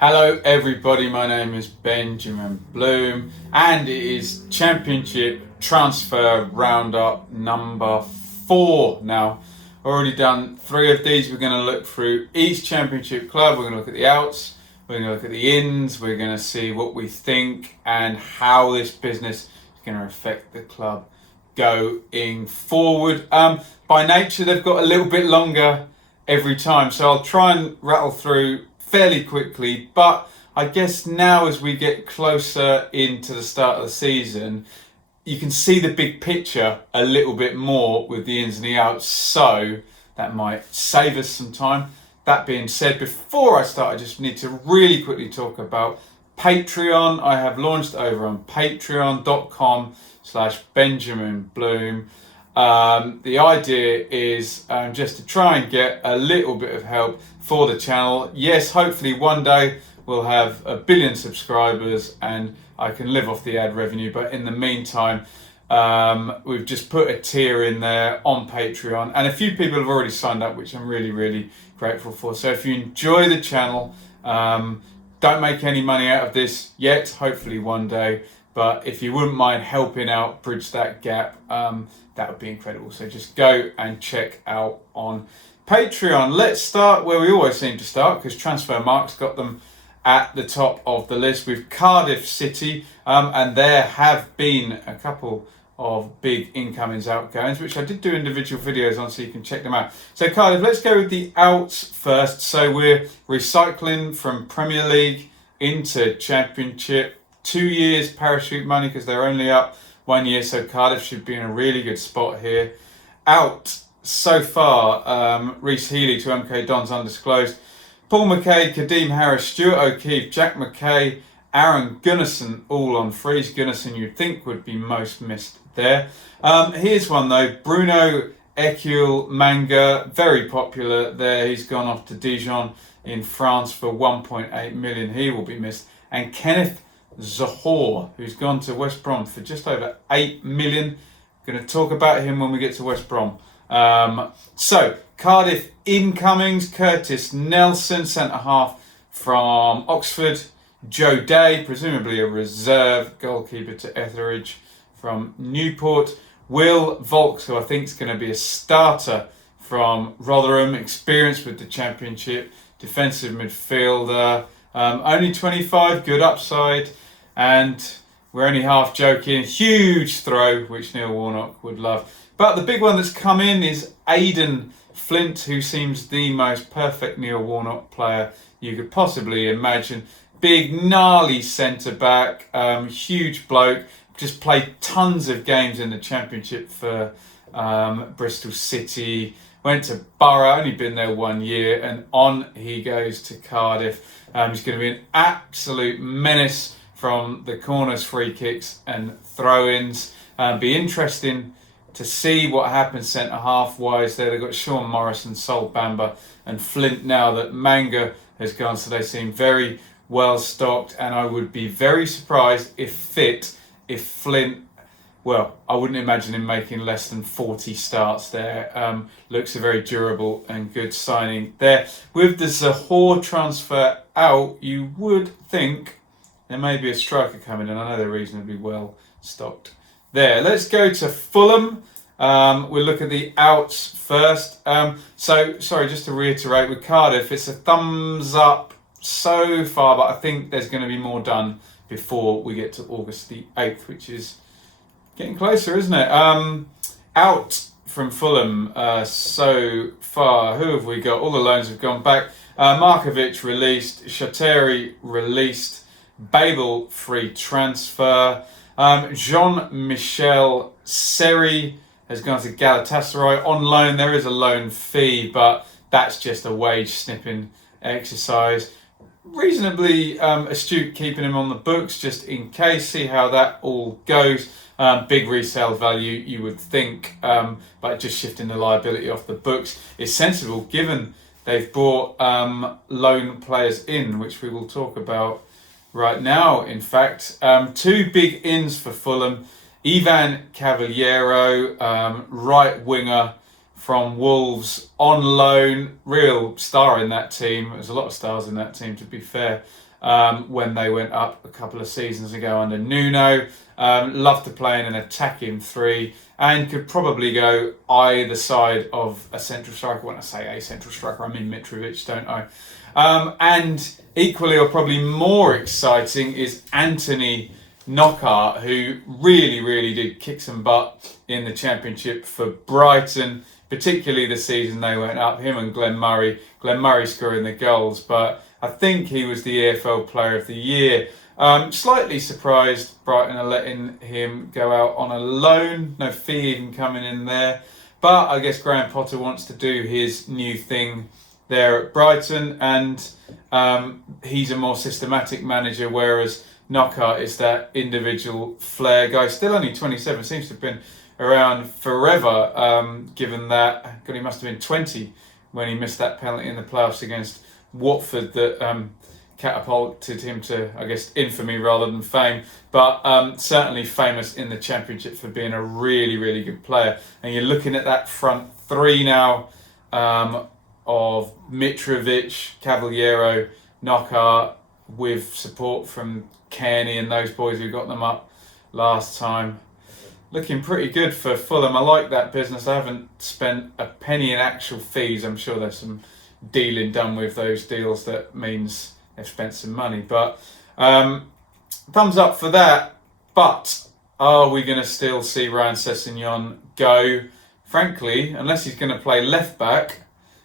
Hello everybody, my name is Benjamin Bloom and it is Championship Transfer Roundup number 4 now. Already done 3 of these. We're going to look through each Championship club, we're going to look at the outs, we're going to look at the ins, we're going to see what we think and how this business is going to affect the club going forward. By nature they've got a little bit longer every time, so I'll try and rattle through fairly quickly, but I guess now as we get closer into the start of the season, you can see the big picture a little bit more with the ins and the outs, so that might save us some time. That being said, before I start, I just need to really quickly talk about Patreon. I have launched over on patreon.com/Benjamin Bloom. The idea is just to try and get a little bit of help for the channel. Yes, hopefully one day we'll have 1 billion subscribers and I can live off the ad revenue, but in the meantime we've just put a tier in there on Patreon and a few people have already signed up, which I'm really grateful for. So if you enjoy the channel, don't make any money out of this yet, hopefully one day, but if you wouldn't mind helping out bridge that gap, that would be incredible. So just go and check out on Patreon. Let's start where we always seem to start, because Transfermarkt's got them at the top of the list with Cardiff City, and there have been a couple of big incomings, outgoings, which I did do individual videos on, so you can check them out. So Cardiff, let's go with the outs first. So we're recycling from Premier League into Championship. 2 years parachute money because they're only up 1 year, so Cardiff should be in a really good spot here. Out so far, Reece Healy to MK Dons undisclosed, Paul McKay, Kadeem Harris, Stuart O'Keefe, Jack McKay, Aaron Gunnarsson all on freeze. Gunnarsson you'd think would be most missed there. Here's one though, Bruno Ekul Manga, very popular there. He's gone off to Dijon in France for 1.8 million. He will be missed. And Kenneth Zohore, who's gone to West Brom for just over 8 million. Going to talk about him when we get to West Brom. So Cardiff incomings, Curtis Nelson, centre-half from Oxford. Joe Day, presumably a reserve goalkeeper to Etheridge from Newport. Will Volks, who I think is going to be a starter from Rotherham, experienced with the Championship, defensive midfielder, only 25, good upside, and we're only half joking, huge throw, which Neil Warnock would love. But the big one that's come in is Aidan Flint, who seems the most perfect Neil Warnock player you could possibly imagine. Big, gnarly centre-back, huge bloke, just played tons of games in the Championship for Bristol City, went to Borough, only been there 1 year, and on he goes to Cardiff. He's going to be an absolute menace from the corners, free kicks and throw-ins. Be interesting to see what happens centre-half wise there. They've got Sean Morrison, Sol Bamba and Flint now that Manga has gone, so they seem very well stocked, and I would be very surprised if Flint, well, I wouldn't imagine him making less than 40 starts there. Looks a very durable and good signing there. With the Zohore transfer out, you would think there may be a striker coming, and I know they're reasonably well stocked there. Let's go to Fulham. We'll look at the outs first. So, sorry, just to reiterate, with Cardiff, it's a thumbs up so far, but I think there's going to be more done before we get to August the 8th, which is getting closer, isn't it? Out from Fulham so far, who have we got? All the loans have gone back. Markovic released, Shateri released, Babel free transfer. Jean-Michel Seri has gone to Galatasaray on loan. There is a loan fee, but that's just a wage snipping exercise. Reasonably astute keeping him on the books just in case, see how that all goes. Big resale value you would think, but just shifting the liability off the books is sensible given they've brought loan players in, which we will talk about right now. In fact, 2 big ins for Fulham. Ivan Cavallero, right winger from Wolves on loan, real star in that team. There's a lot of stars in that team, to be fair. when they went up a couple of seasons ago under Nuno. Loved to play in an attacking three and could probably go either side of a central striker. When I say a central striker, I mean Mitrovic, don't I? And equally or probably more exciting is Anthony Knockaert, who really did kick some butt in the Championship for Brighton, particularly the season they went up, him and Glenn Murray scoring the goals, but I think he was the EFL Player of the Year. Slightly surprised Brighton are letting him go out on a loan, no fee even coming in there, but I guess Graham Potter wants to do his new thing there at Brighton, and he's a more systematic manager, whereas Knockaert is that individual flair guy. Still only 27, seems to have been around forever, given that, God, he must have been 20 when he missed that penalty in the playoffs against Watford that catapulted him to, I guess, infamy rather than fame, but certainly famous in the Championship for being a really good player. And you're looking at that front three now of Mitrovic, Cavaliero, Knockaert, with support from Kearney and those boys who got them up last time. Looking pretty good for Fulham. I like that business. I haven't spent a penny in actual fees. I'm sure there's some dealing done with those deals that means they've spent some money. But thumbs up for that. But are we going to still see Ryan Sessegnon go? Frankly, unless he's going to play left back,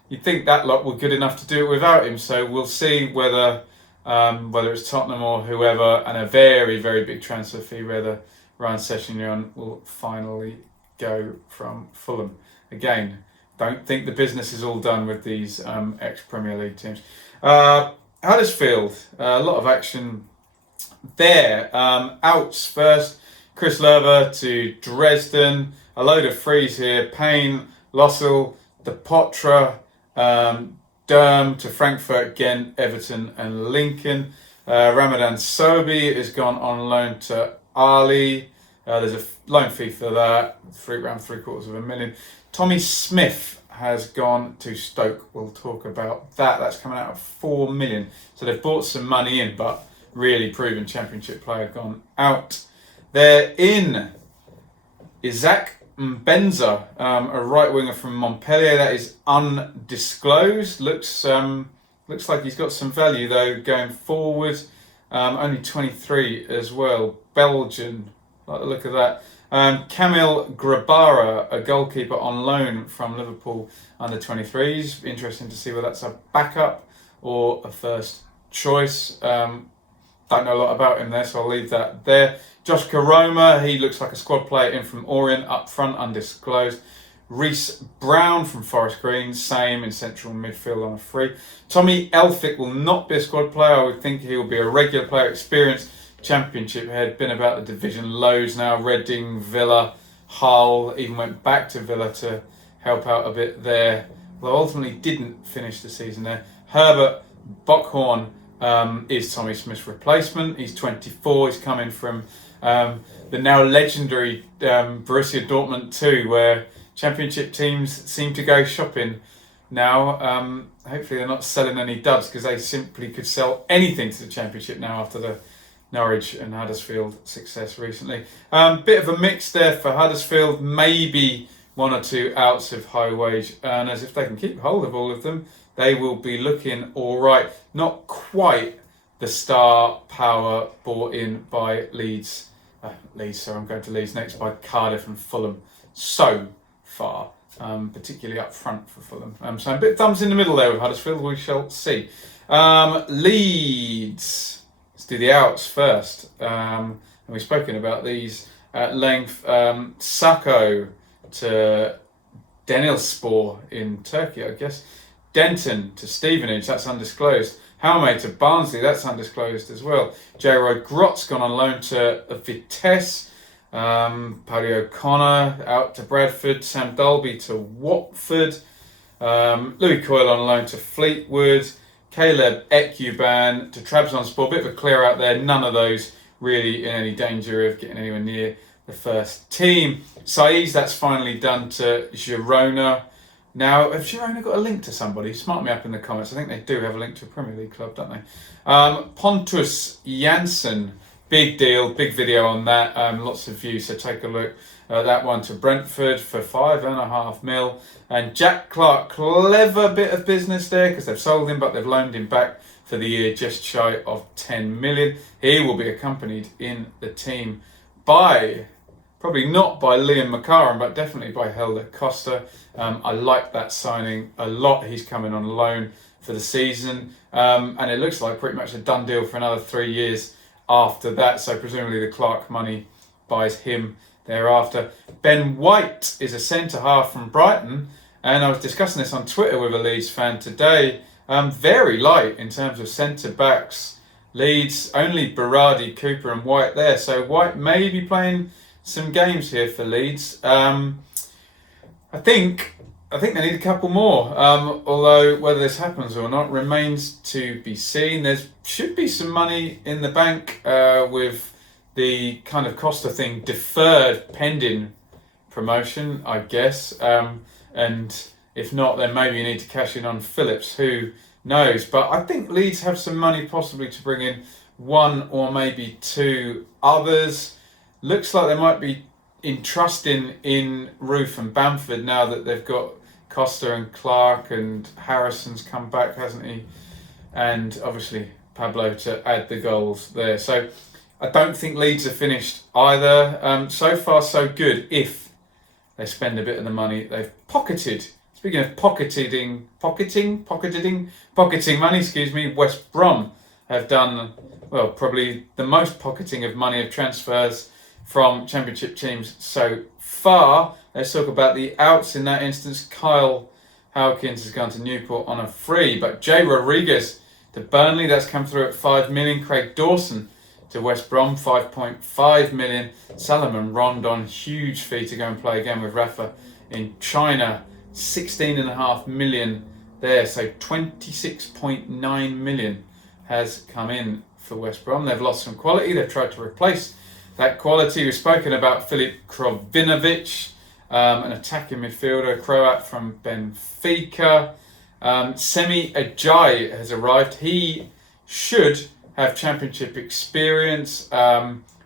you'd think that lot were good enough to do it without him. So we'll see whether it's Tottenham or whoever, and a very big transfer fee, whether Ryan Sessegnon will finally go from Fulham. Again, don't think the business is all done with these ex-Premier League teams. Huddersfield, a lot of action there. Outs first, Chris Lerver to Dresden. A load of frees here. Payne, Lossell, De Potre, Durham to Frankfurt, Ghent, Everton and Lincoln. Ramadan Sobhi has gone on loan to Ali. There's a loan fee for that, around $750,000. Tommy Smith has gone to Stoke. We'll talk about that. That's coming out of 4 million. So they've bought some money in, but really proven Championship player gone out. They're in is Zack Benza, a right winger from Montpellier. That is undisclosed. Looks like he's got some value though going forward. Only 23 as well. Belgian, like the look of that. Kamil Grabara, a goalkeeper on loan from Liverpool under 23s. Interesting to see whether that's a backup or a first choice. Don't know a lot about him there, so I'll leave that there. Josh Karoma, he looks like a squad player in from Orient, up front, undisclosed. Reece Brown from Forest Green, same in central midfield on a free. Tommy Elphick will not be a squad player. I would think he will be a regular player, experienced Championship head, been about the division lows now. Reading, Villa, Hull, even went back to Villa to help out a bit there, though ultimately didn't finish the season there. Herbert Bockhorn is Tommy Smith's replacement. He's 24. He's coming from the now legendary Borussia Dortmund 2, where Championship teams seem to go shopping now. Hopefully they're not selling any duds, because they simply could sell anything to the Championship now after the Norwich and Huddersfield success recently. Bit of a mix there for Huddersfield. Maybe one or two outs of high wage earners. If they can keep hold of all of them, they will be looking all right. Not quite the star power brought in by Leeds. I'm going to Leeds next, by Cardiff and Fulham so far, particularly up front for Fulham. So a bit thumbs in the middle there with Huddersfield. We shall see. Leeds. Let's do the outs first. And we've spoken about these at length. Sacco to Denizlispor in Turkey, I guess. Denton to Stevenage, that's undisclosed. Jaume to Barnsley, that's undisclosed as well. J-Roy Grot's gone on loan to Vitesse. Paddy O'Connor out to Bradford. Sam Dalby to Watford. Louis Coyle on loan to Fleetwood. Caleb Ekuban to Trabzonspor. Bit of a clear out there. None of those really in any danger of getting anywhere near the first team. Saiz, that's finally done to Girona. Now, have Girona got a link to somebody? Smart me up in the comments. I think they do have a link to a Premier League club, don't they? Pontus Jansson, big deal, big video on that. Lots of views, so take a look. That one to Brentford for 5.5 mil. And Jack Clark, clever bit of business there because they've sold him, but they've loaned him back for the year just shy of 10 million. He will be accompanied in the team by, probably not by Liam McCarron, but definitely by Helder Costa. I like that signing a lot. He's coming on loan for the season. And it looks like pretty much a done deal for another 3 years after that. So presumably the Clark money buys him thereafter. Ben White is a centre-half from Brighton. And I was discussing this on Twitter with a Leeds fan today. Very light in terms of centre-backs. Leeds, only Berardi, Cooper and White there. So White may be playing some games here for Leeds. I think they need a couple more. Although whether this happens or not remains to be seen. There should be some money in the bank with the kind of Costa thing deferred pending promotion, I guess. And if not, then maybe you need to cash in on Phillips. Who knows? But I think Leeds have some money possibly to bring in one or maybe two others. Looks like they might be entrusting in Roofe and Bamford now that they've got Costa and Clark, and Harrison's come back, hasn't he? And obviously Pablo to add the goals there. So I don't think Leeds are finished either. So far so good if they spend a bit of the money they've pocketed. Speaking of pocketing money, West Brom have done, well, probably the most pocketing of money of transfers from Championship teams so far. Let's talk about the outs in that instance. Kyle Hawkins has gone to Newport on a free, but Jay Rodriguez to Burnley, that's come through at 5 million. Craig Dawson to West Brom, 5.5 million. Salomon Rondon, huge fee to go and play again with Rafa in China, 16.5 million there. So 26.9 million has come in for West Brom. They've lost some quality. They've tried to replace that quality. We've spoken about Filip Krovinovic, an attacking midfielder, Croat from Benfica. Semi Ajayi has arrived. He should have Championship experience.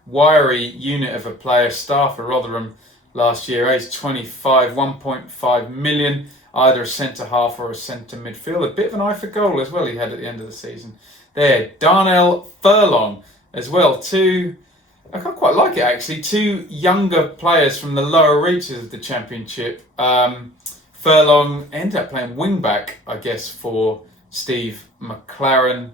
Wiry unit of a player, star for Rotherham last year, age 25, 1.5 million, either a centre-half or a centre midfield. A bit of an eye for goal as well he had at the end of the season. There, Darnell Furlong as well. I can't quite like it actually, two younger players from the lower reaches of the Championship. Furlong ended up playing wing-back, I guess, for Steve McLaren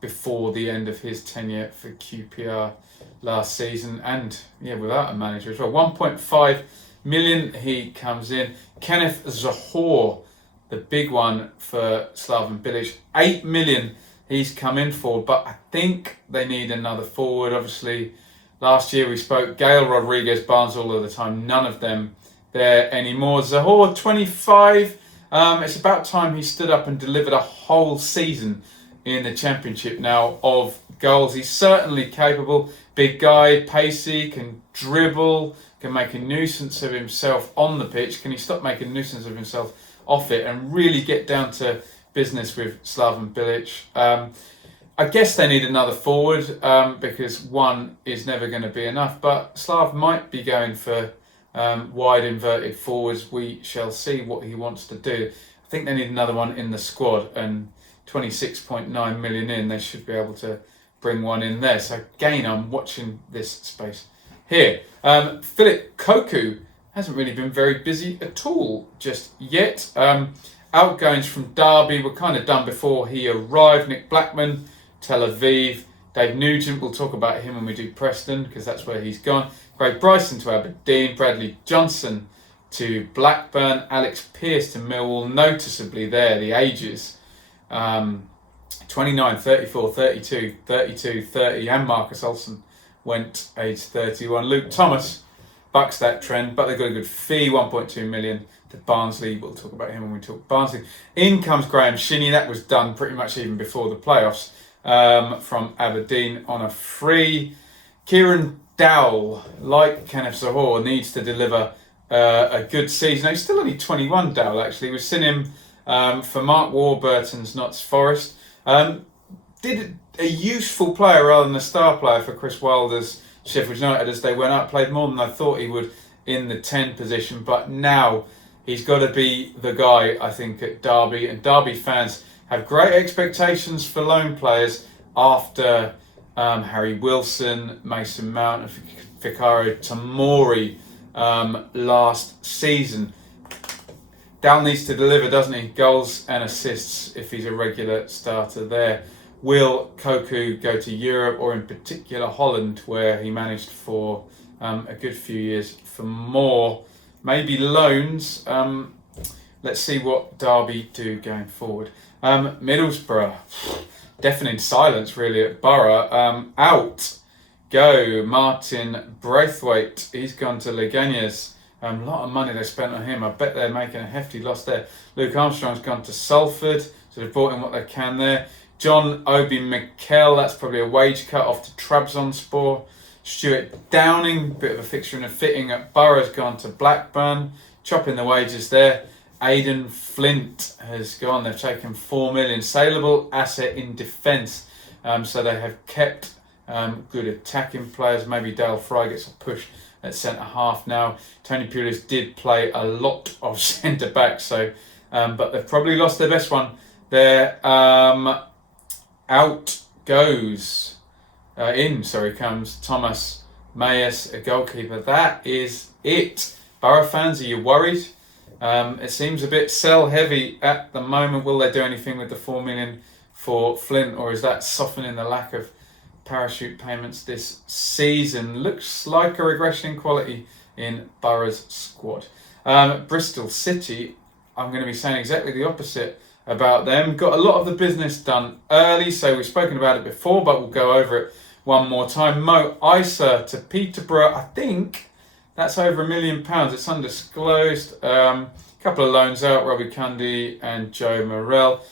before the end of his tenure for QPR last season, and without a manager as well. 1.5 million he comes in. Kenneth Zahor, the big one for Slaven Bilic, 8 million he's come in for, but I think they need another forward. Obviously, last year we spoke Gale, Rodriguez, Barnes all of the time, none of them there anymore. Zahor, 25, it's about time he stood up and delivered a whole season in the Championship now of goals. He's certainly capable, big guy, pacey, can dribble, can make a nuisance of himself on the pitch. Can he stop making a nuisance of himself off it and really get down to business with Slaven Bilic? I guess they need another forward because one is never going to be enough, but Slav might be going for wide inverted forwards. We shall see what he wants to do. I think they need another one in the squad, and 26.9 million in, they should be able to bring one in there. So again, I'm watching this space here. Philip Koku hasn't really been very busy at all just yet. Outgoings from Derby were kind of done before he arrived. Nick Blackman, Tel Aviv. Dave Nugent, we'll talk about him when we do Preston because that's where he's gone. Craig Bryson to Aberdeen. Bradley Johnson to Blackburn. Alex Pearce to Millwall. Noticeably there, the ages. 29, 34, 32, 32, 30, and Marcus Olsen went age 31. Luke Thomas bucks that trend, but they've got a good fee, 1.2 million to Barnsley. We'll talk about him when we talk Barnsley. In comes Graham Shinney. That was done pretty much even before the playoffs, from Aberdeen on a free. Kieran Dowell, like Kenneth Zahor, needs to deliver a good season. He's still only 21, Dale, actually. We've seen him for Mark Warburton's Notts Forest. Did a useful player rather than a star player for Chris Wilder's Sheffield United as they went up. Played more than I thought he would in the 10 position, but now he's got to be the guy, I think, at Derby. And Derby fans have great expectations for loan players after Harry Wilson, Mason Mount and Fikayo Tomori last season. Dal needs to deliver, doesn't he? Goals and assists if he's a regular starter there. Will Koku go to Europe, or in particular Holland, where he managed for a good few years for more? Maybe loans. Let's see what Derby do going forward. Middlesbrough, deafening silence really at Borough. Out go Martin Braithwaite. He's gone to Leganes. A lot of money they spent on him. I bet they're making a hefty loss there. Luke Armstrong's gone to Salford, so they've brought in what they can there. John Obi Mikel, that's probably a wage cut off to Trabzonspor. Stuart Downing, bit of a fixture and a fitting at Borough's gone to Blackburn, chopping the wages there. Aidan Flint has gone. They've taken 4 million, saleable asset in defence. So they have kept good attacking players. Maybe Dale Fry gets a push at centre half now. Tony Pulis did play a lot of centre back, so but they've probably lost their best one there. Out goes comes Thomas Mayes, a goalkeeper. That is it. Borough fans, are you worried? It seems a bit sell heavy at the moment. Will they do anything with the 4 million for Flint, or is that softening the lack of parachute payments this season? Looks like a regression in quality in Borough's squad. Bristol City, I'm going to be saying exactly the opposite about them. Got a lot of the business done early, so we've spoken about it before, but we'll go over it one more time. Mo Isa to Peterborough. I think that's over £1 million. It's undisclosed. Couple of loans out, Robbie Cundy and Joe Morel.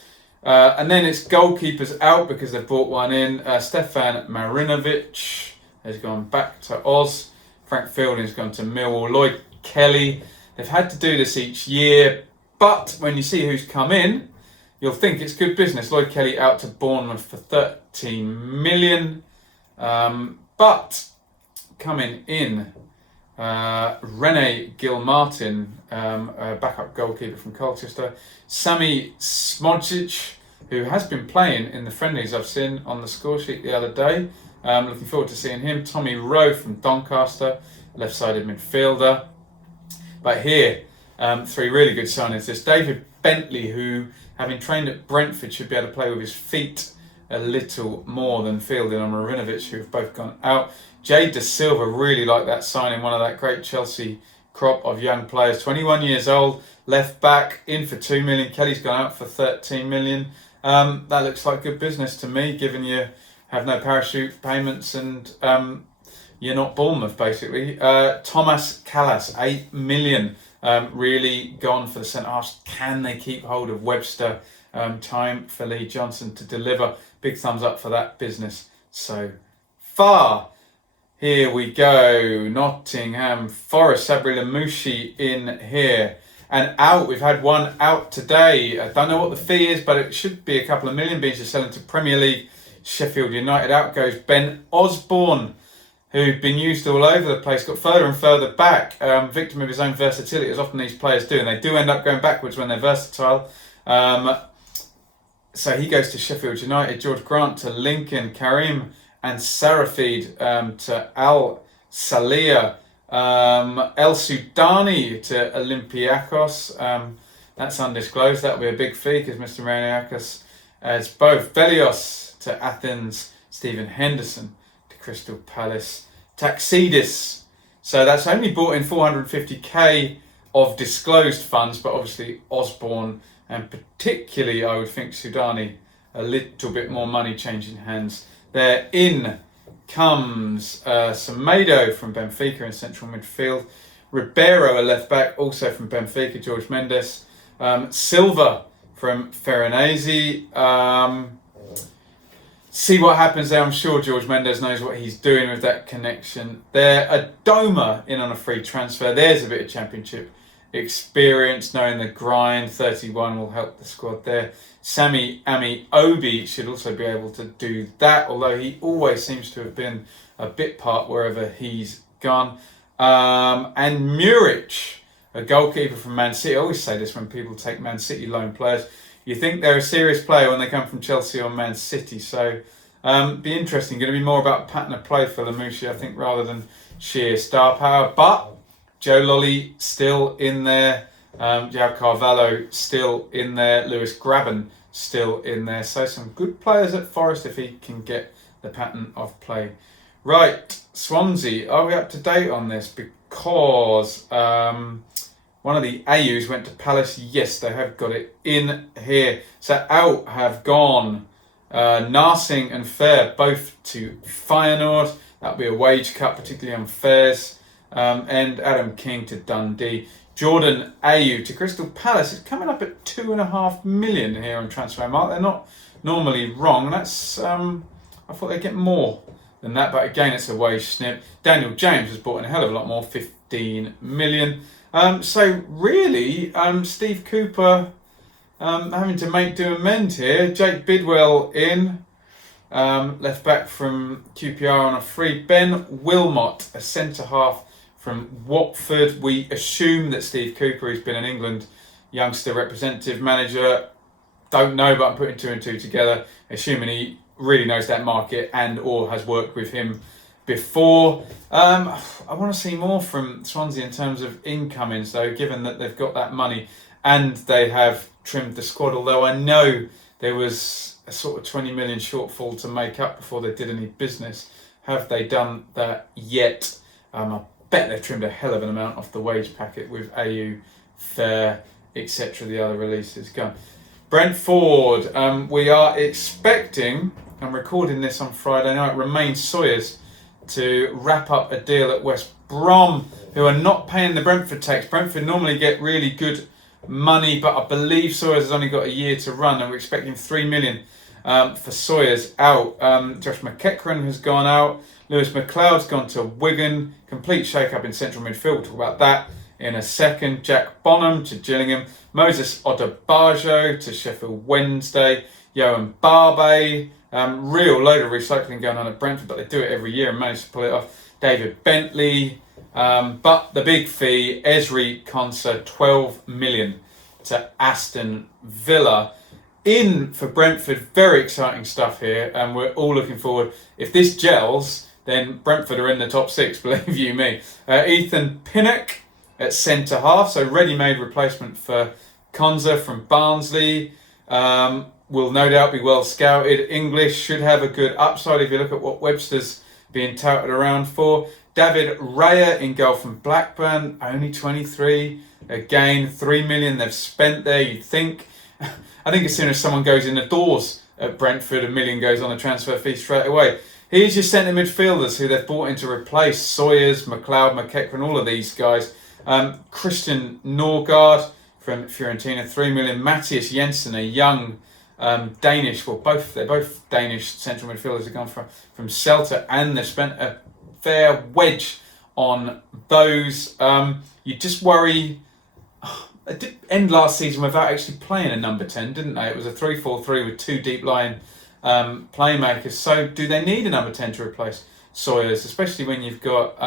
And then it's goalkeepers out because they've brought one in. Stefan Marinovic has gone back to Oz. Frank Fielding's gone to Millwall. Lloyd Kelly. They've had to do this each year, but when you see who's come in, you'll think it's good business. Lloyd Kelly out to Bournemouth for 13 million. But coming in, Rene Gilmartin, a backup goalkeeper from Colchester. Sami Smodjic, who has been playing in the friendlies I've seen on the score sheet the other day. Looking forward to seeing him. Tommy Rowe from Doncaster, left-sided midfielder. But here, 3 really good signings. There's David Bentley, who, having trained at Brentford, should be able to play with his feet a little more than Fielding and Marinovic, who have both gone out. Jade Da Silva, really like that signing, one of that great Chelsea crop of young players. 21 years old, left back, in for 2 million. Kelly's gone out for 13 million. That looks like good business to me, given you have no parachute payments and you're not Bournemouth, basically. Thomas Callas, 8 million. Really gone for the centre halves. Can they keep hold of Webster? Time for Lee Johnson to deliver. Big thumbs up for that business so far. Here we go. Nottingham Forest, Sabri Lamouchi in here. And out, we've had one out today. I don't know what the fee is, but it should be a couple of million being just selling to Premier League Sheffield United. Out goes Ben Osborne, who'd been used all over the place, got further and further back, victim of his own versatility, as often these players do, and they do end up going backwards when they're versatile. So he goes to Sheffield United. George Grant to Lincoln. Karim and Sarafid to Al Salia. El Sudani to Olympiacos. That's undisclosed. That'll be a big fee because Mr. Mariniakos has both. Velios to Athens. Stephen Henderson to Crystal Palace. Taxidis. So that's only brought in 450k of disclosed funds, but obviously Osborne and particularly, I would think, Sudani, a little bit more money changing hands. There in comes Semedo from Benfica in central midfield. Ribeiro, a left back, also from Benfica. George Mendes. Silva from Ferenese. see what happens there. I'm sure George Mendes knows what he's doing with that connection there. Adoma in on a free transfer. There's a bit of Championship experience, knowing the grind. 31 will help the squad there. Sammy Ami Obi should also be able to do that, although he always seems to have been a bit part wherever he's gone. And Muric, a goalkeeper from Man City. I always say this when people take Man City loan players. You think they're a serious player when they come from Chelsea or Man City. So be interesting. Going to be more about pattern of play for Lamouchi, I think, rather than sheer star power. But Joe Lolly still in there. João Carvalho still in there. Lewis Graben still in there. So some good players at Forest if he can get the pattern of play. Right, Swansea. Are we up to date on this? Because one of the AUs went to Palace. Yes, they have got it in here. So out have gone Narsing and Fair, both to Feyenoord. That'll be a wage cut, particularly on Fair's. And Adam King to Dundee. Jordan Ayew to Crystal Palace. It's coming up at 2.5 million here on Transfermarkt. They're not normally wrong. That's I thought they'd get more than that, but again, it's a wage snip. Daniel James was bought in a hell of a lot more, 15 million. So really, Steve Cooper having to make do amend here. Jake Bidwell in, left back from QPR on a free. Ben Wilmot, a centre half from Watford. We assume that Steve Cooper, who's been an England youngster representative manager, don't know, but I'm putting two and two together, assuming he really knows that market and or has worked with him before. I want to see more from Swansea in terms of incomings, though, given that they've got that money and they have trimmed the squad, although I know there was a sort of 20 million shortfall to make up before they did any business. Have they done that yet? I bet they've trimmed a hell of an amount off the wage packet with AU, Fair, etc. The other releases gone. Brentford, we are expecting, I'm recording this on Friday night, Romain Sawyers to wrap up a deal at West Brom, who are not paying the Brentford tax. Brentford normally get really good money, but I believe Sawyers has only got a year to run, and we're expecting 3 million for Sawyers out. Josh McEachran has gone out. Lewis McLeod's gone to Wigan. Complete shake-up in central midfield. We'll talk about that in a second. Jack Bonham to Gillingham. Moses Odebajo to Sheffield Wednesday. Johan Barbe. Real load of recycling going on at Brentford, but they do it every year and manage to pull it off. David Bentley. But the big fee, Esri Konsa, 12 million to Aston Villa. In for Brentford, very exciting stuff here, and we're all looking forward. If this gels, then Brentford are in the top six, believe you me. Ethan Pinnock at centre half, so ready-made replacement for Konza from Barnsley. Will no doubt be well scouted. English should have a good upside if you look at what Webster's being touted around for. David Raya in goal from Blackburn, only 23. Again, 3 million they've spent there, you'd think. I think as soon as someone goes in the doors at Brentford, 1 million goes on the transfer fee straight away. Here's your centre midfielders who they've brought in to replace Sawyers, McLeod, McEachran, all of these guys. Christian Norgard from Fiorentina, 3 million. Matthias Jensen, a young Danish, well, they're both Danish central midfielders have gone from Celta, and they've spent a fair wedge on those. You just worry. They did end last season without actually playing a number 10, didn't they? It was a 3-4-3 with two deep line playmakers. So do they need a number 10 to replace Sawyers, especially when you've got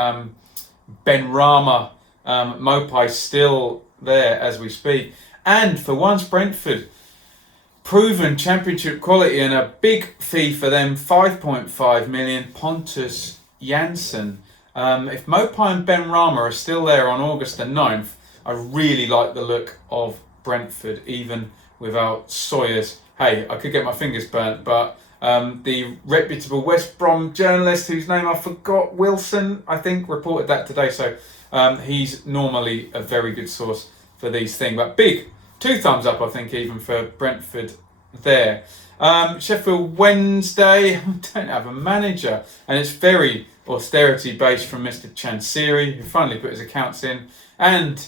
Ben Rama, Mopai still there as we speak? And for once, Brentford, proven championship quality and a big fee for them, 5.5 million, Pontus Jansson. If Mopai and Ben Rama are still there on August the 9th, I really like the look of Brentford, even without Sawyers. Hey, I could get my fingers burnt, but the reputable West Brom journalist, whose name I forgot, Wilson, I think, reported that today. So he's normally a very good source for these things. But big, 2 thumbs up, I think, even for Brentford there. Sheffield Wednesday, don't have a manager. And it's very austerity-based from Mr. Chansiri, who finally put his accounts in. And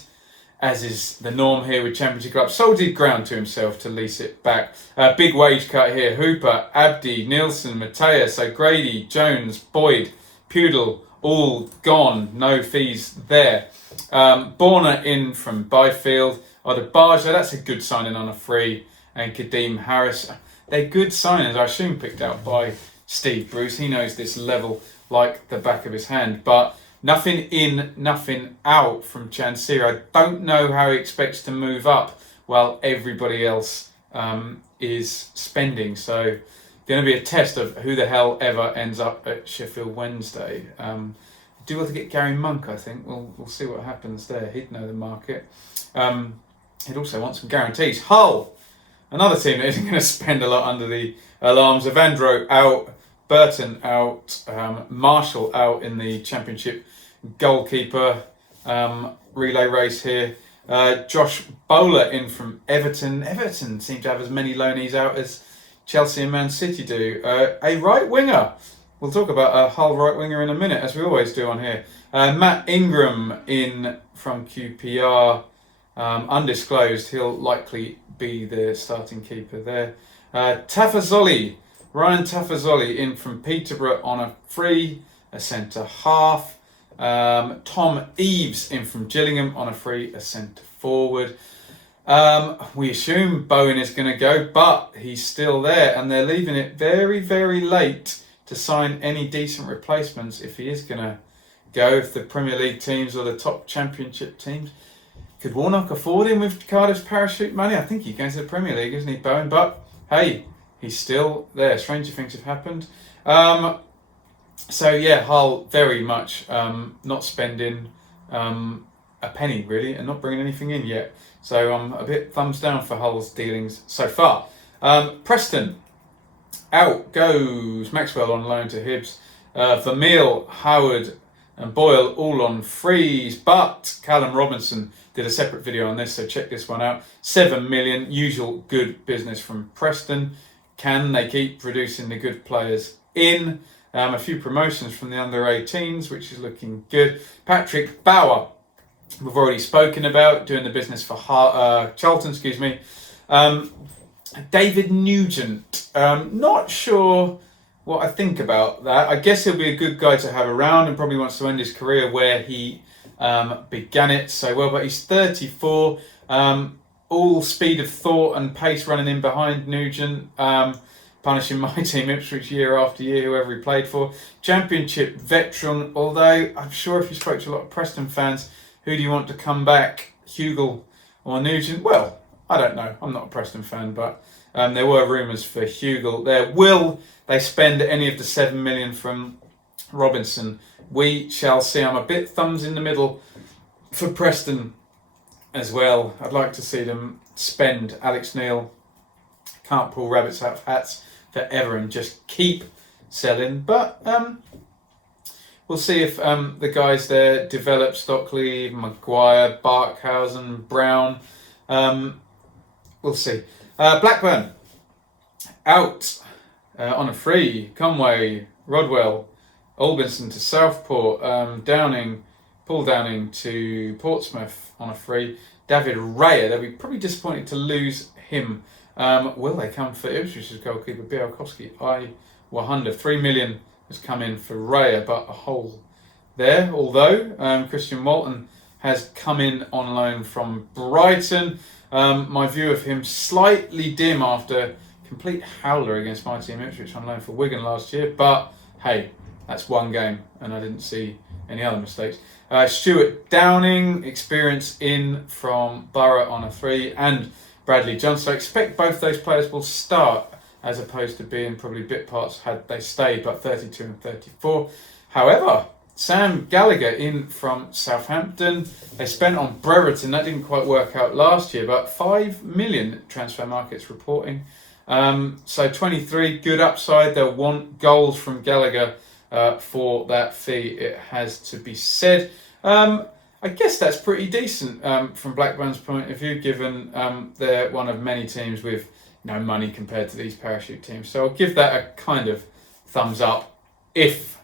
as is the norm here with Championship clubs. Sol did ground to himself to lease it back. Big wage cut here. Hooper, Abdi, Nielsen, Mateus, O'Grady, Jones, Boyd, Pudel, all gone. No fees there. Borna in from Byfield. Odebaja, that's a good signing on a free. And Kadeem Harris. They're good signings, I assume picked out by Steve Bruce. He knows this level like the back of his hand. But nothing in, nothing out from Chansiri. I don't know how he expects to move up while everybody else is spending. So going to be a test of who the hell ever ends up at Sheffield Wednesday. Do want to get Gary Monk, I think. We'll see what happens there. He'd know the market. He'd also want some guarantees. Hull, another team that isn't going to spend a lot under the alarms. Evandro out, Burton out, Marshall out in the Championship goalkeeper relay race here. Josh Bowler in from Everton. Everton seem to have as many loanees out as Chelsea and Man City do. A right winger. We'll talk about a Hull right winger in a minute, as we always do on here. Matt Ingram in from QPR. Undisclosed. He'll likely be the starting keeper there. Tafazoli. Ryan Tafazoli in from Peterborough on a free. A centre half. Tom Eaves in from Gillingham on a free. A centre forward. We assume Bowen is going to go, but he's still there, and they're leaving it very, very late to sign any decent replacements if he is going to go. If the Premier League teams or the top Championship teams, could Warnock afford him with Cardiff's parachute money? I think he's going to the Premier League, isn't he, Bowen? But hey, he's still there. Stranger things have happened. So yeah, Hull very much not spending a penny really, and not bringing anything in yet. So I'm a bit thumbs down for Hull's dealings so far. Preston, out goes Maxwell on loan to Hibs. Vermeil, Howard and Boyle all on freeze, but Callum Robinson did a separate video on this, so check this one out. 7 million, usual good business from Preston. Can they keep producing the good players in? A few promotions from the under-18s, which is looking good. Patrick Bauer, we've already spoken about, doing the business for Charlton, David Nugent, not sure what I think about that. I guess he'll be a good guy to have around and probably wants to end his career where he began it so well, but he's 34, all speed of thought and pace running in behind Nugent, punishing my team Ipswich year after year, whoever he played for. Championship veteran, although I'm sure if you spoke to a lot of Preston fans, who do you want to come back, Hugill or Nugent? Well, I don't know. I'm not a Preston fan, but there were rumours for Hugill there. Will they spend any of the 7 million from Robinson? We shall see. I'm a bit thumbs in the middle for Preston as well. I'd like to see them spend Alex Neil. Can't pull rabbits out of hats forever and just keep selling. But we'll see if the guys there develop. Stockley, Maguire, Barkhausen, Brown. We'll see. Blackburn, out on a free. Conway, Rodwell, Albinson to Southport. Paul Downing to Portsmouth on a free. David Raya, they'll be probably disappointed to lose him. Will they come for Ipswich's goalkeeper, Białkowski? I wonder. 3 million has come in for Raya, but a hole there. Although Christian Walton has come in on loan from Brighton. My view of him slightly dim after complete howler against my team Ipswich on loan for Wigan last year. But hey, that's one game, and I didn't see any other mistakes. Stuart Downing, experience in from Borough on a 3, and Bradley Johnson. So I expect both those players will start as opposed to being probably bit parts had they stayed, but 32 and 34. However, Sam Gallagher in from Southampton. They spent on Brereton. That didn't quite work out last year, but 5 million transfer markets reporting. So 23, good upside. They'll want goals from Gallagher for that fee, it has to be said. I guess that's pretty decent from Blackburn's point of view, given they're one of many teams with no money compared to these parachute teams. So I'll give that a kind of thumbs up if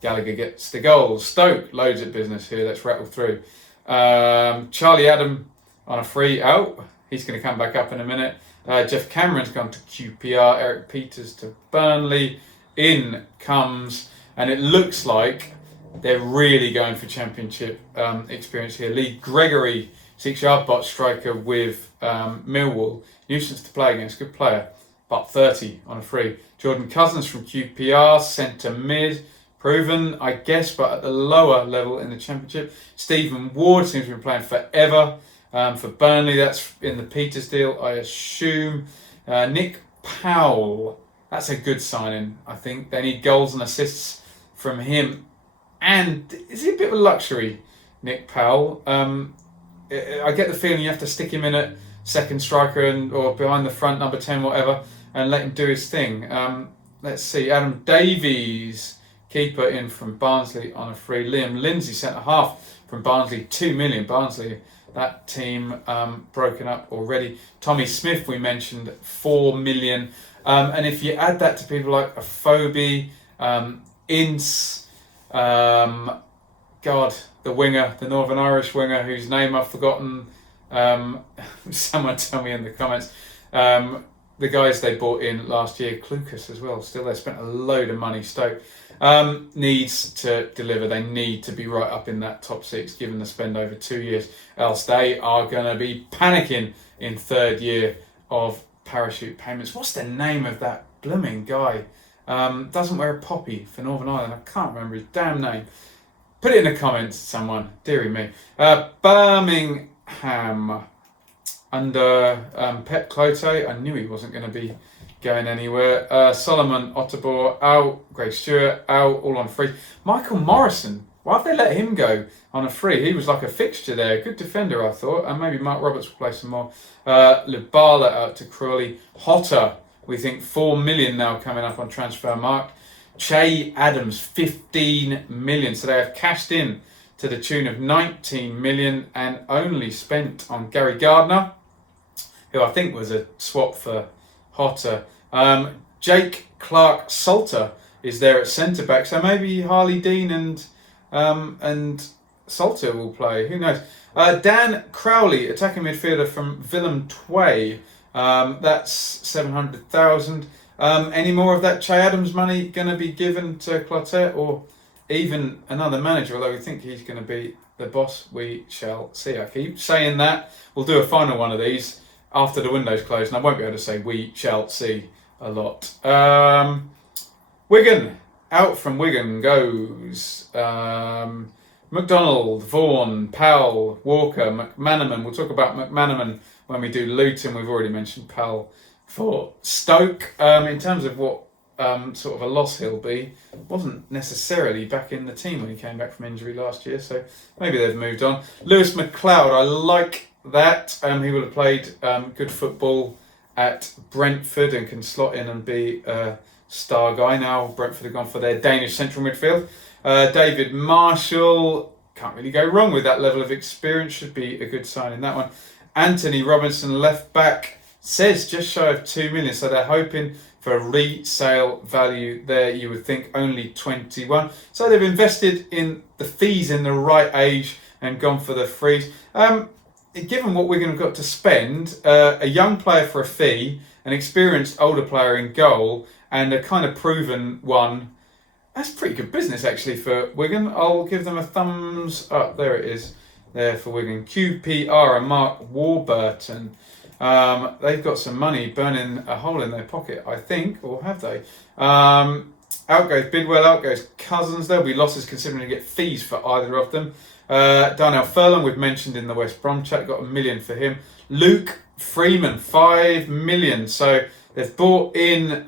Gallagher gets the goals. Stoke, loads of business here. Let's rattle through. Charlie Adam on a free out. He's going to come back up in a minute. Jeff Cameron's gone to QPR. Eric Peters to Burnley. In comes, and it looks like they're really going for championship experience here. Lee Gregory, 6-yard box striker with Millwall. Nuisance to play against, good player. About 30 on a free. Jordan Cousins from QPR, centre mid. Proven, I guess, but at the lower level in the championship. Stephen Ward seems to be playing forever for Burnley. That's in the Peters deal, I assume. Nick Powell, that's a good signing, I think. They need goals and assists from him. And is he a bit of a luxury, Nick Powell? I get the feeling you have to stick him in at second striker or behind the front, number 10, whatever, and let him do his thing. Let's see, Adam Davies, keeper in from Barnsley on a free. Liam Lindsay, centre-half from Barnsley, 2 million. Barnsley, that team broken up already. Tommy Smith, we mentioned, 4 million. And if you add that to people like Afobe, Ince, the winger, the Northern Irish winger, whose name I've forgotten, someone tell me in the comments, the guys they bought in last year, Clucas as well, still they spent a load of money. Stoke needs to deliver. They need to be right up in that top 6 given the spend over 2 years, else they are going to be panicking in third year of parachute payments. What's the name of that blooming guy? Doesn't wear a poppy for Northern Ireland. I can't remember his damn name. Put it in the comments, someone. Deary me. Birmingham under Pep Clote. I knew he wasn't going to be going anywhere. Solomon Otterbohr out. Greg Stewart out. All on free. Michael Morrison. Why have they let him go on a free? He was like a fixture there. Good defender, I thought. And maybe Mark Roberts will play some more. Libala out to Crawley. Hotter, we think 4 million now coming up on Transfermarkt. Che Adams, 15 million. So they have cashed in to the tune of 19 million and only spent on Gary Gardner, who I think was a swap for Hotter. Jake Clark-Salter is there at centre-back. So maybe Harley Dean and Salter will play. Who knows? Dan Crowley, attacking midfielder from Willem Twey. That's 700,000. Any more of that Che Adams money going to be given to Clotet or even another manager? Although we think he's going to be the boss, we shall see. I keep saying that. We'll do a final one of these after the window's closed, and I won't be able to say we shall see a lot. Wigan, out from Wigan goes McDonald, Vaughan, Powell, Walker, McManaman. We'll talk about McManaman when we do Luton. We've already mentioned Powell for Stoke. In terms of what sort of a loss he'll be, wasn't necessarily back in the team when he came back from injury last year, so maybe they've moved on. Lewis McLeod, I like that. He will have played good football at Brentford and can slot in and be a star guy. Now Brentford have gone for their Danish central midfield. David Marshall, can't really go wrong with that level of experience, should be a good sign in that one. Anthony Robinson, left back, says just shy of 2 million, so they're hoping for a resale value there. You would think only 21. So they've invested in the fees in the right age and gone for the frees. Given what we're going to got to spend, a young player for a fee, an experienced older player in goal, and a kind of proven one, that's pretty good business actually for Wigan. I'll give them a thumbs up. There it is, there for Wigan. QPR and Mark Warburton. They've got some money burning a hole in their pocket, I think, or have they? Out goes Bidwell, out goes Cousins. There'll be losses considering they get fees for either of them. Darnell Furlong, we've mentioned in the West Brom chat, got $1 million for him. Luke Freeman, 5 million. So they've bought in,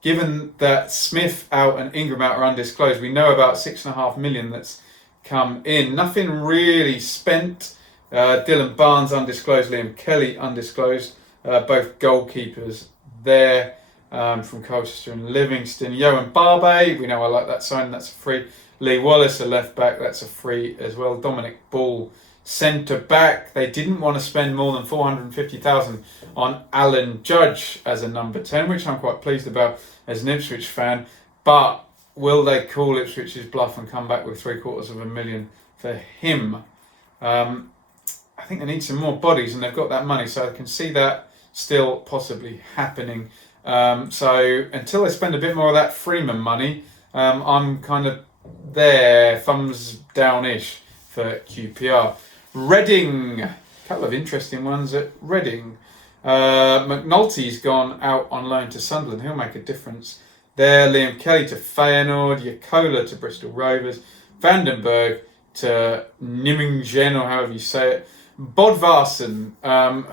given that Smith out and Ingram out are undisclosed, we know about 6.5 million that's come in. Nothing really spent. Dylan Barnes undisclosed, Liam Kelly undisclosed, both goalkeepers there from Colchester and Livingston. Yohan Barbe, we know I like that sign, that's a free. Lee Wallace, a left back, that's a free as well. Dominic Ball, centre back. They didn't want to spend more than 450,000 on Alan Judge as a number 10, which I'm quite pleased about as an Ipswich fan. But will they call Ipswich's bluff and come back with $750,000 for him? I think they need some more bodies, and they've got that money, so I can see that still possibly happening. So until they spend a bit more of that Freeman money, I'm kind of there, thumbs down-ish for QPR. Reading, a couple of interesting ones at Reading. McNulty's gone out on loan to Sunderland. He'll make a difference there. Liam Kelly to Feyenoord. Yakola to Bristol Rovers. Vandenberg to Nijmegen, or however you say it. Bodvarsson,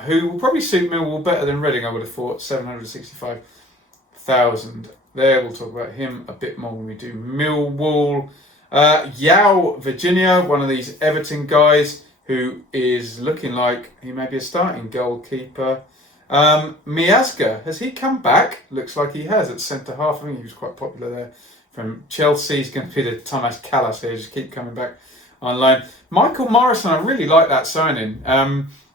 who will probably suit Millwall better than Reading, I would have thought, 765,000. There, we'll talk about him a bit more when we do Millwall. Yao Virginia, one of these Everton guys, who is looking like he may be a starting goalkeeper. Miazga, has he come back? Looks like he has at centre half. I think he was quite popular there from Chelsea. He's going to be the Thomas Callas here, just keep coming back on loan. Michael Morrison, I really like that signing.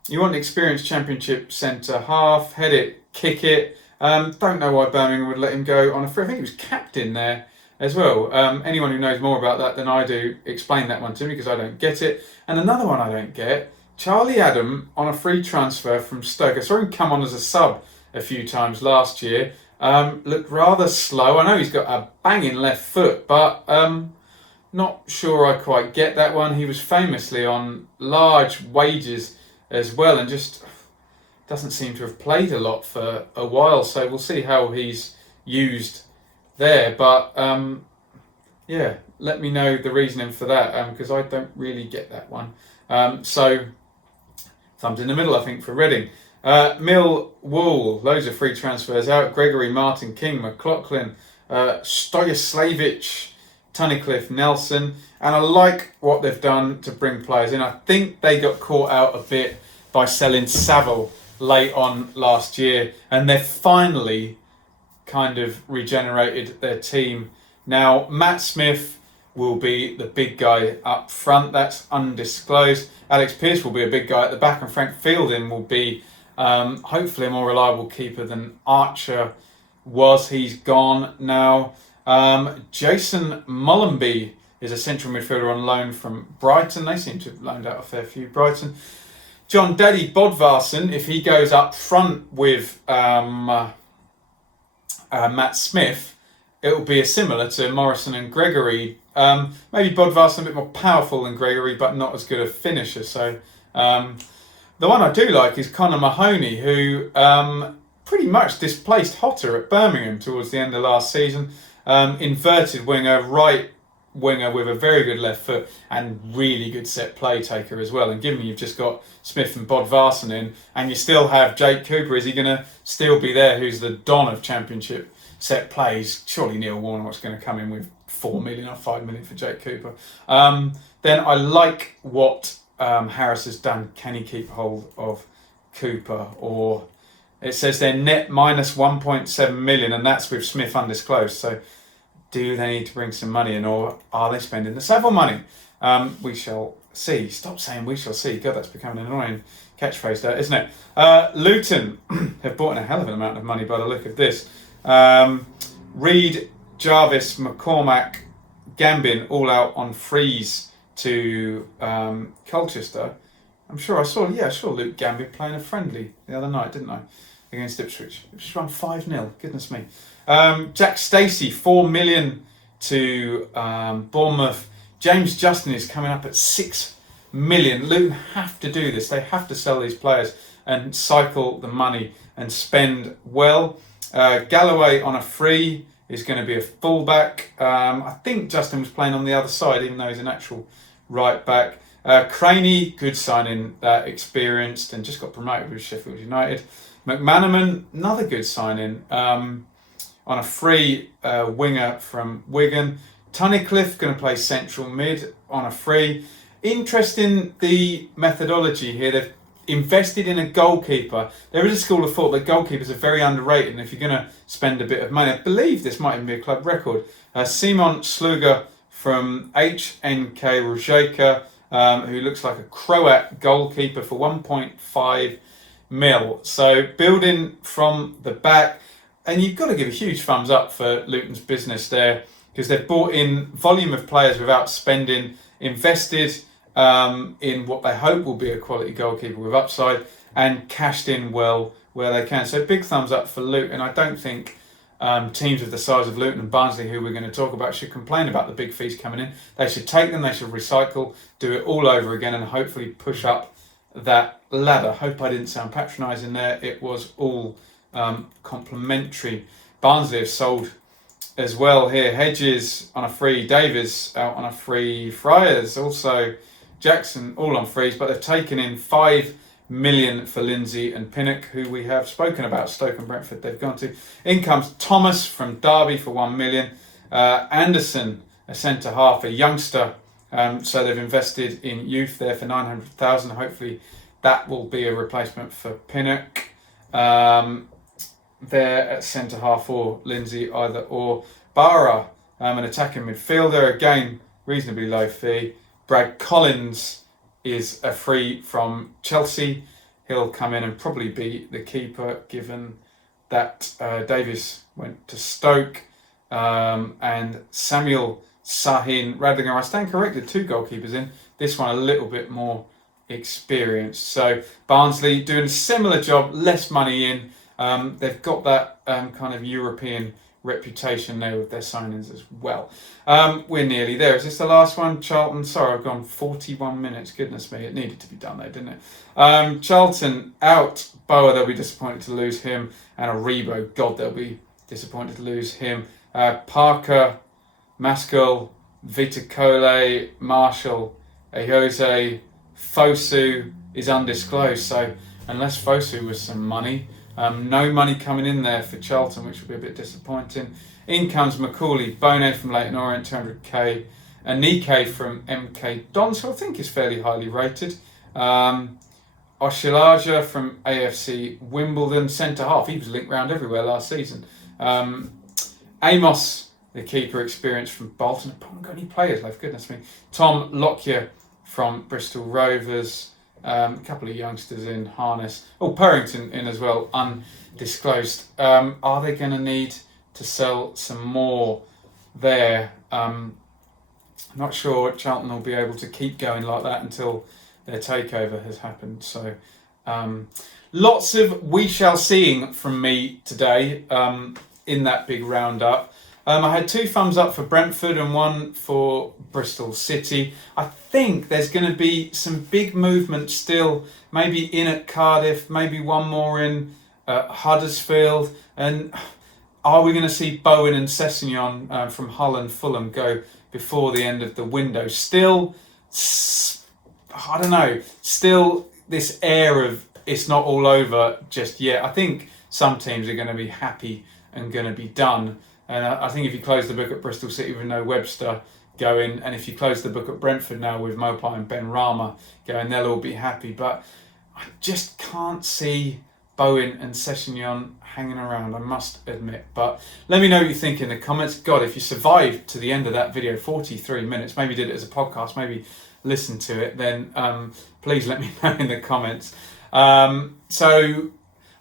You want an experienced Championship centre half, head it, kick it. Don't know why Birmingham would let him go on a free. I think he was captain there as well. Anyone who knows more about that than I do, explain that one to me, because I don't get it. And another one I don't get, Charlie Adam on a free transfer from Stoke. I saw him come on as a sub a few times last year. Looked rather slow. I know he's got a banging left foot, but not sure I quite get that one. He was famously on large wages as well, and just doesn't seem to have played a lot for a while. So we'll see how he's used there. But yeah, let me know the reasoning for that, because I don't really get that one. So thumbs in the middle, I think, for Reading. Millwall, loads of free transfers out. Gregory, Martin, King, McLaughlin, Stojaslavich, Tunnicliffe, Nelson. And I like what they've done to bring players in. I think they got caught out a bit by selling Saville late on last year, and they've finally kind of regenerated their team. Now, Matt Smith will be the big guy up front. That's undisclosed. Alex Pearce will be a big guy at the back, and Frank Fielding will be hopefully a more reliable keeper than Archer was. He's gone now. Jason Mullenby is a central midfielder on loan from Brighton. They seem to have loaned out a fair few, Brighton. John Daddy Bodvarsson, if he goes up front with Matt Smith, it will be similar to Morrison and Gregory. Maybe Bodvarsson a bit more powerful than Gregory, but not as good a finisher. So the one I do like is Connor Mahoney, who pretty much displaced Hotter at Birmingham towards the end of last season. Inverted winger, right winger with a very good left foot and really good set play taker as well. And given you've just got Smith and Bodvarsson in, and you still have Jake Cooper, is he going to still be there, who's the Don of Championship set plays? Surely Neil Warnock's going to come in with 4 million or 5 million for Jake Cooper. Then I like what Harris has done. Can he keep hold of Cooper? Or it says they're net minus 1.7 million, and that's with Smith undisclosed. So do they need to bring some money in, or are they spending the Savile money? We shall see. Stop saying we shall see. God, that's becoming an annoying catchphrase there, isn't it? Luton have brought in a hell of an amount of money by the look of this. Reed, Jarvis, McCormack, Gambin all out on freeze to Colchester. I'm sure I saw Luke Gambin playing a friendly the other night, didn't I? Against Ipswich. Ipswich won 5-0. Goodness me. Jack Stacey, 4 million to Bournemouth. James Justin is coming up at 6 million. Luton have to do this. They have to sell these players and cycle the money and spend well. Galloway on a free is going to be a fullback. I think Justin was playing on the other side, even though he's an actual right back. Craney, good signing, experienced and just got promoted with Sheffield United. McManaman, another good signing, on a free winger from Wigan. Tunnicliffe going to play central mid on a free. Interesting the methodology here. They've invested in a goalkeeper. There is a school of thought that goalkeepers are very underrated, and if you're going to spend a bit of money, I believe this might even be a club record. Simon Sluga from HNK Rijeka, who looks like a Croat goalkeeper for 1.5 mil. So building from the back, and you've got to give a huge thumbs up for Luton's business there, because they've brought in volume of players without spending, invested in what they hope will be a quality goalkeeper with upside, and cashed in well where they can. So big thumbs up for Luton. I don't think teams of the size of Luton and Barnsley, who we're going to talk about, should complain about the big fees coming in. They should take them, they should recycle, do it all over again, and hopefully push up that ladder. Hope I didn't sound patronising there. It was all complimentary. Barnsley have sold as well here. Hedges on a free, Davies out on a free, Friars also, Jackson all on frees, but they've taken in 5 million for Lindsay and Pinnock, who we have spoken about. Stoke and Brentford they've gone to. In comes Thomas from Derby for 1 million. Anderson, a centre half, a youngster. So they've invested in youth there for 900,000. Hopefully that will be a replacement for Pinnock. There at centre half for Lindsay, either or. Barra, an attacking midfielder, again reasonably low fee. Brad Collins is a free from Chelsea. He'll come in and probably be the keeper, given that Davies went to Stoke. And Samuel Sahin Radlinger, I stand corrected, 2 goalkeepers in. This one a little bit more experienced. So Barnsley doing a similar job, less money in. They've got that kind of European reputation there with their signings as well. We're nearly there. Is this the last one? Charlton. Sorry, I've gone 41 minutes. Goodness me, it needed to be done though, didn't it? Charlton out. Boa, they'll be disappointed to lose him. And Aribo, God, they'll be disappointed to lose him. Parker, Maskell, Vitacole, Marshall, Ayose, Fosu is undisclosed. So unless Fosu was some money, no money coming in there for Charlton, which will be a bit disappointing. In comes Macaulay, Bonet from Leyton Orient, 200k. Anike from MK Dons, who I think is fairly highly rated. Oshilaja from AFC Wimbledon, centre half. He was linked round everywhere last season. Amos, the keeper, experience from Bolton. I haven't got any players left, goodness me. Tom Lockyer from Bristol Rovers. A couple of youngsters in Harness. Oh, Purrington in as well, undisclosed. Are they going to need to sell some more there? Not sure Charlton will be able to keep going like that until their takeover has happened. So lots of we shall seeing from me today in that big roundup. I had 2 thumbs up for Brentford and 1 for Bristol City. I think there's going to be some big movement still, maybe in at Cardiff, maybe one more in Huddersfield. And are we going to see Bowen and Sessegnon from Hull and Fulham go before the end of the window? Still, I don't know, still this air of it's not all over just yet. I think some teams are going to be happy and going to be done. And I think if you close the book at Bristol City with no Webster going, and if you close the book at Brentford now with Mopai and Ben Rama going, they'll all be happy. But I just can't see Bowen and Sessegnon hanging around, I must admit. But let me know what you think in the comments. God, if you survived to the end of that video, 43 minutes, maybe did it as a podcast, maybe listen to it, then please let me know in the comments. So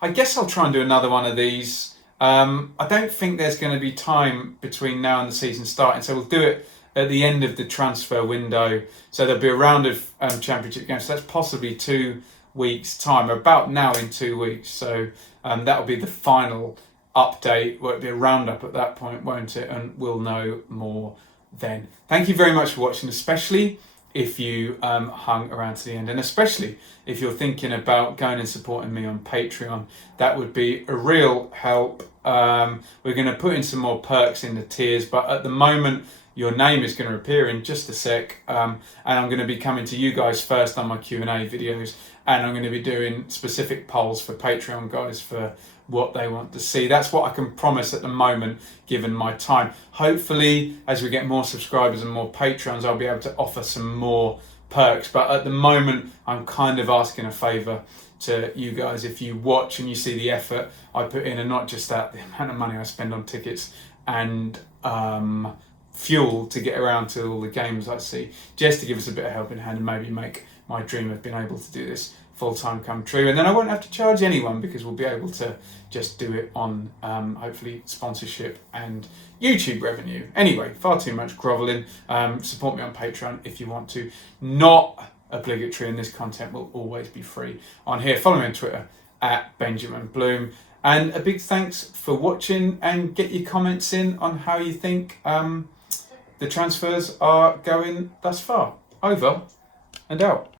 I guess I'll try and do another one of these. I don't think there's going to be time between now and the season starting, so we'll do it at the end of the transfer window. So there'll be a round of championship games. So that's possibly 2 weeks' time, about now in 2 weeks. So that'll be the final update. Well, it'll be a roundup at that point, won't it? And we'll know more then. Thank you very much for watching, especially if you hung around to the end, and especially if you're thinking about going and supporting me on Patreon. That would be a real help. We're going to put in some more perks in the tiers, but at the moment your name is going to appear in just a sec, and I'm going to be coming to you guys first on my Q&A videos, and I'm going to be doing specific polls for Patreon guys for what they want to see. That's what I can promise at the moment, given my time. Hopefully, as we get more subscribers and more Patrons, I'll be able to offer some more perks. But at the moment, I'm kind of asking a favour to you guys. If you watch and you see the effort I put in, and not just that, the amount of money I spend on tickets and fuel to get around to all the games I see, just to give us a bit of help in hand and maybe make my dream of being able to do this full-time come true. And then I won't have to charge anyone, because we'll be able to just do it on hopefully sponsorship and YouTube revenue. Anyway, far too much groveling. Support me on Patreon if you want to. Not obligatory, and this content will always be free on here. Follow me on Twitter at Benjamin Bloom. And a big thanks for watching, and get your comments in on how you think the transfers are going thus far. Over and out.